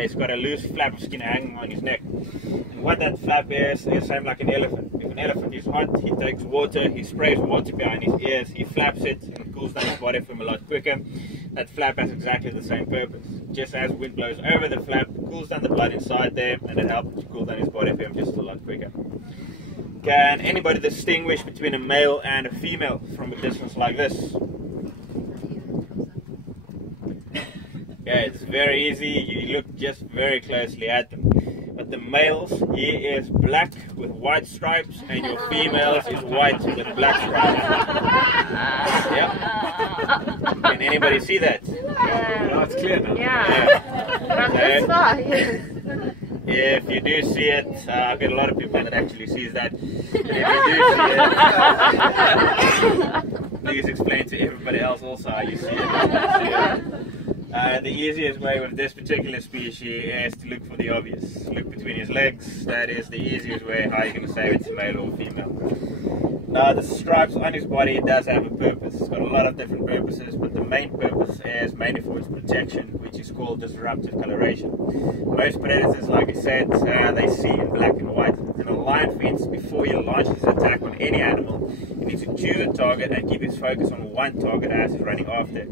He's got a loose flap of skin hanging on his neck. And what that flap is same like an elephant. If an elephant is hot, he takes water, he sprays water behind his ears, he flaps it, and it cools down his body for him a lot quicker. That flap has exactly the same purpose. Just as wind blows over the flap, it cools down the blood inside there, and it helps to cool down his body for him just a lot quicker. Can anybody distinguish between a male and a female from a distance like this? Yeah, it's very easy. You look just very closely at them. But the males, he is black with white stripes, and your females is white with black stripes. Yeah. Can anybody see that? No, it's clear now. Yeah. So, if you do see it, I get a lot of people that actually sees that. If you do see it, please explain to everybody else also how you see it. The easiest way with this particular species is to look for the obvious. Look between his legs. That is the easiest way how you're going to say it's a male or female. Now the stripes on his body does have a purpose. It's got a lot of different purposes, but the main purpose is mainly for its protection, which is called disruptive coloration. Most predators, like I said, they see in black and white. And a lion, for instance, before he launches his attack on any animal, he needs to choose a target and keep his focus on one target as he's running after.